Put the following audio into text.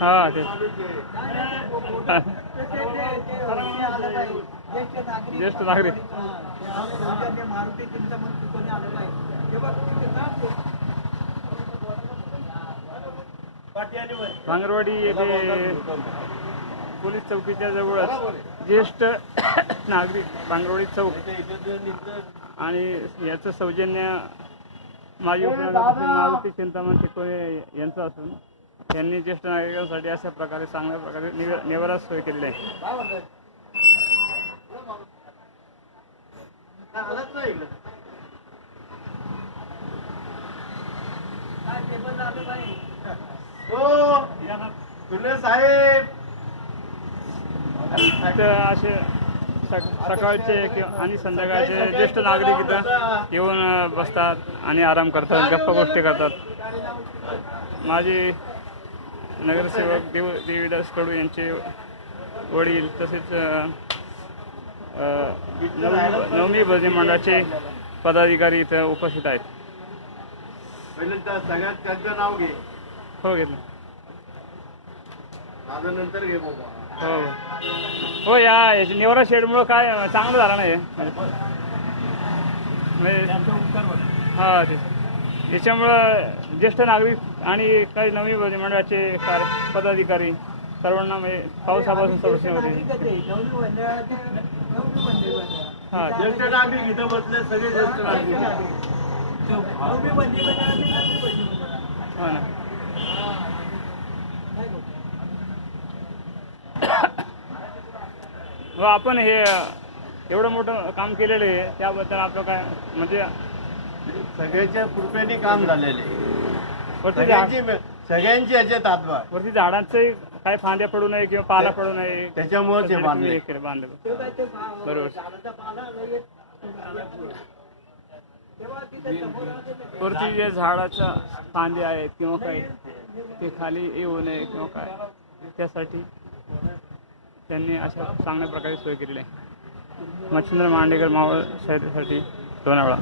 हा ते ज्येष्ठ नागरिक भांगरवाडी येथे पोलीस चौकीच्या जवळच ज्येष्ठ नागरिक भांगरवाडी चौक आणि याचं सौजन्य माजी उपनगराध्यक्ष मारुती चिंतामण चिकोळे यांचं असून त्यांनी ज्येष्ठ नागरिकांसाठी अशा प्रकारे चांगल्या प्रकारे निवारा सोय केलेली आहे. असे सकाळचे आणि संध्याकाळचे ज्येष्ठ नागरिक इथं येऊन बसतात आणि आराम करतात, गप्पा गोष्टी करतात. माजी नगरसेवक देवीदास कडू यांचे वडील तसेच नवमी भजनी मंडळाचे पदाधिकारी इथं उपस्थित आहेत. सगळ्यात त्याचं नाव घे. हो घेतलं. माझं नंतर घे. हो हो या निवारा शेडमुळं काय चांगलं झालं नाही हा ते याच्यामुळं ज्येष्ठ नागरिक आणि काही नवी मंडळाचे पदाधिकारी सर्वांना म्हणजे पावसापासून संरक्षण होते. हा ज्येष्ठ नागरिक इथं बसले सगळे ज्येष्ठ नागरिक. हो ना. व आपण हे एवढं मोठं काम केलेलं आहे त्याबद्दल आपलं काय म्हणजे सगळ्याच्या कृपेने काम झालेले. सगळ्यांची याच्यात हातभार. वरती झाडांचे काय फांद्या पडू नये किंवा पाला पडू नये त्याच्यामुळे ते बांधले. बरोबर. वरती जे झाडाच्या फांदे आहेत किंवा काय ते खाली येऊ नये किंवा काय त्यासाठी त्यांनी अशा चांगल्या प्रकारे सोय केलेली आहे. मच्छिंद्र मांडेकर मावळ साहित्यासाठी लोणावळा.